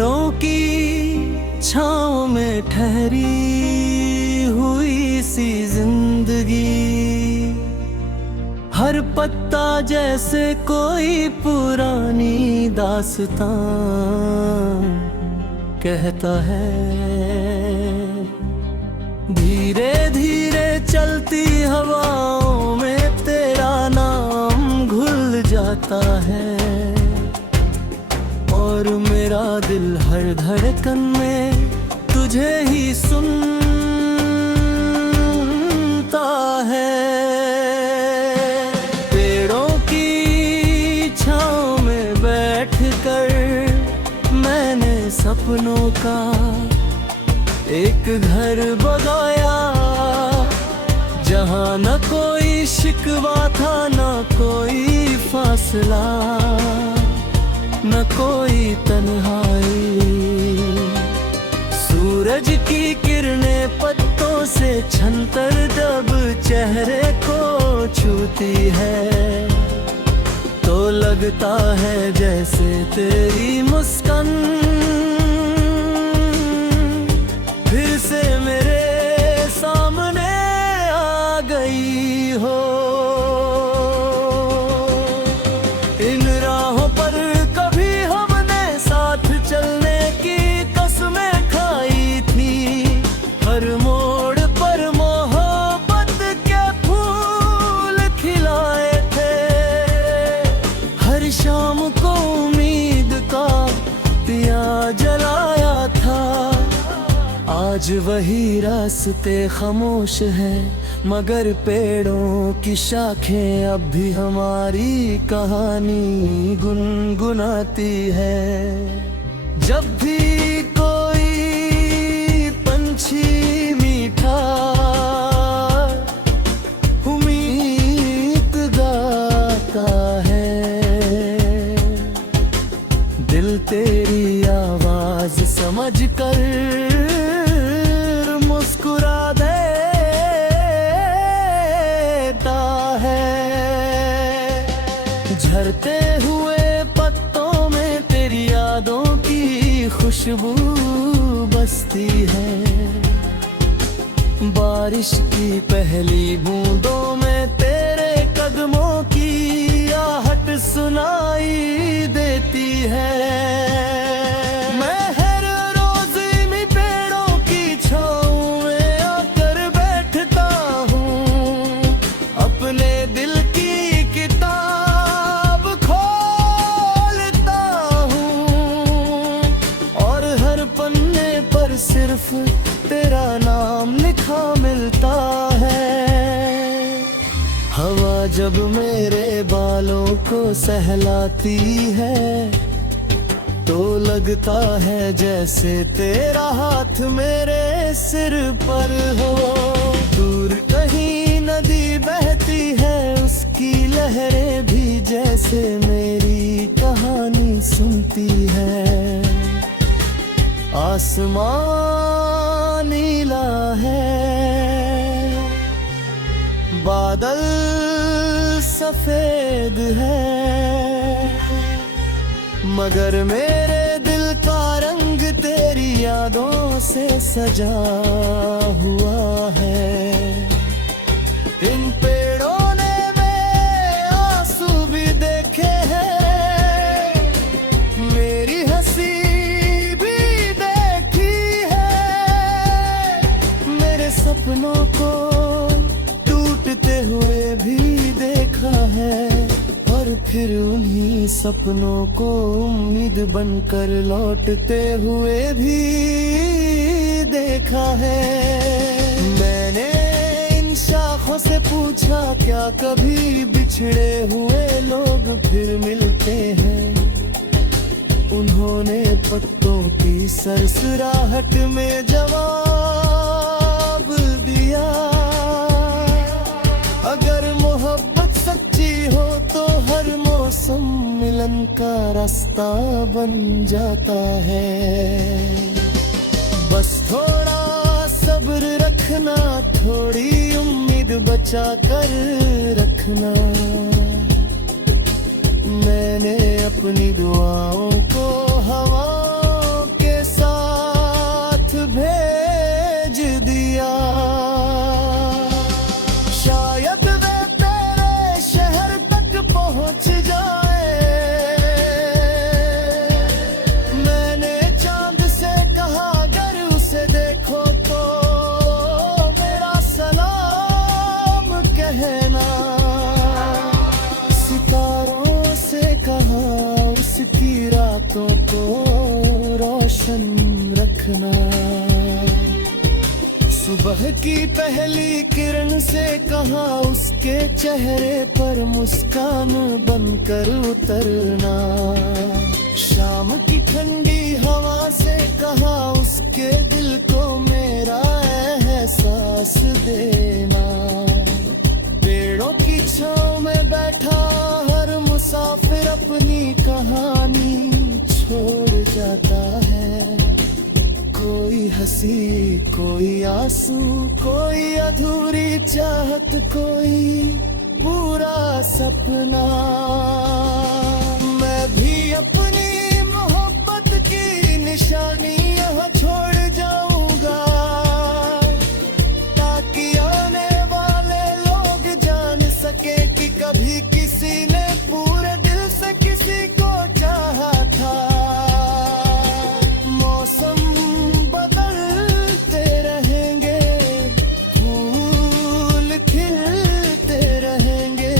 पेड़ों की छाँव में ठहरी हुई सी जिंदगी, हर पत्ता जैसे कोई पुरानी दास्तां कहता है। धीरे धीरे चलती हवाओं में तेरा नाम घुल जाता है, और मेरा दिल हर धड़कन में तुझे ही सुनता है। पेड़ों की छाँव में बैठकर मैंने सपनों का एक घर बनाया, जहाँ न कोई शिकवा था, न कोई फासला, न कोई तन्हाई। सूरज की किरणें पत्तों से छनतर जब चेहरे को छूती है, तो लगता है जैसे तेरी मुस्कान फिर से मेरे सामने आ गई हो। इन राहों पर कभी हमने साथ चलने की कसमें खाई थी, हर मोड़ पर मोहब्बत के फूल खिलाए थे, हर शाम को उम्मीद का दिया जलाया था। आज वही रास्ते खामोश हैं, मगर पेड़ों की शाखें अब भी हमारी कहानी गुनगुनाती है। जब भी कोई पंछी मीठा उम्मीद गाता है, दिल तेरी आवाज समझ कर मुस्कुरा देता है। झरते हुए पत्तों में तेरी यादों की खुशबू बसती है, बारिश की पहली बूंदों में तेरे कदमों की आहट सुनाई देती है। सिर्फ तेरा नाम लिखा मिलता है। हवा जब मेरे बालों को सहलाती है, तो लगता है जैसे तेरा हाथ मेरे सिर पर हो। दूर कहीं नदी बहती है, उसकी लहरें भी जैसे मेरी कहानी सुनती है। आसमान नीला है, बादल सफेद है, मगर मेरे दिल का रंग तेरी यादों से सजा हुआ है। इन पेड़ों ने मेरे आंसू भी देखे हैं, मेरी हंसी सपनों को टूटते हुए भी देखा है, और फिर उन्हीं सपनों को उम्मीद बनकर लौटते हुए भी देखा है। मैंने इन शाखों से पूछा, क्या कभी बिछड़े हुए लोग फिर मिलते हैं? उन्होंने पत्तों की सरसराहट में जवाब दिया, अगर मोहब्बत सच्ची हो तो हर मौसम मिलन का रास्ता बन जाता है। बस थोड़ा सब्र रखना, थोड़ी उम्मीद बचा कर रखना। मैंने अपनी दुआओं को हवा देखना। सुबह की पहली किरण से कहा उसके चेहरे पर मुस्कान बनकर उतरना। शाम की ठंडी हवा से कहा उसके दिल को मेरा एहसास देना। पेड़ों की छांव में बैठा हर मुसाफिर अपनी कहानी छोड़ जाता है। कोई हंसी, कोई आंसू, कोई अधूरी चाहत, कोई पूरा सपना। मैं भी अपनी मोहब्बत की निशानी यहाँ छोड़ जाऊंगा, ताकि आने वाले लोग जान सके कि कभी किसी ने पूरे दिल से किसी को चाहा था। मौसम बदलते रहेंगे, फूल खिलते रहेंगे,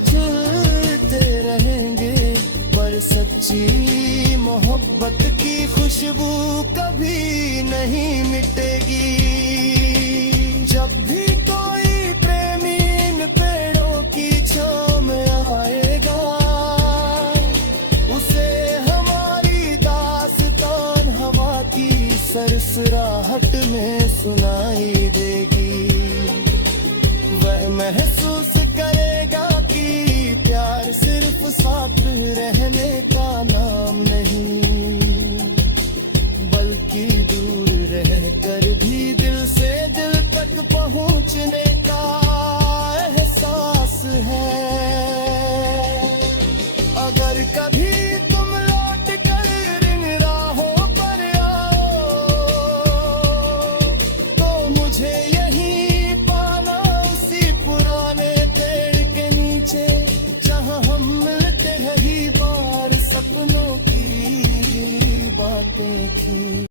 झुलते रहेंगे, पर सच्ची मोहब्बत की खुशबू कभी नहीं मिटेगी। जब भी कोई प्रेमी इन पेड़ों की छांव में आएगा, उसे हमारी दास्तान हवा की सरसराहट में सुनाई देगी। वह महसूस करेगा कि प्यार सिर्फ साथ रहने का नाम नहीं,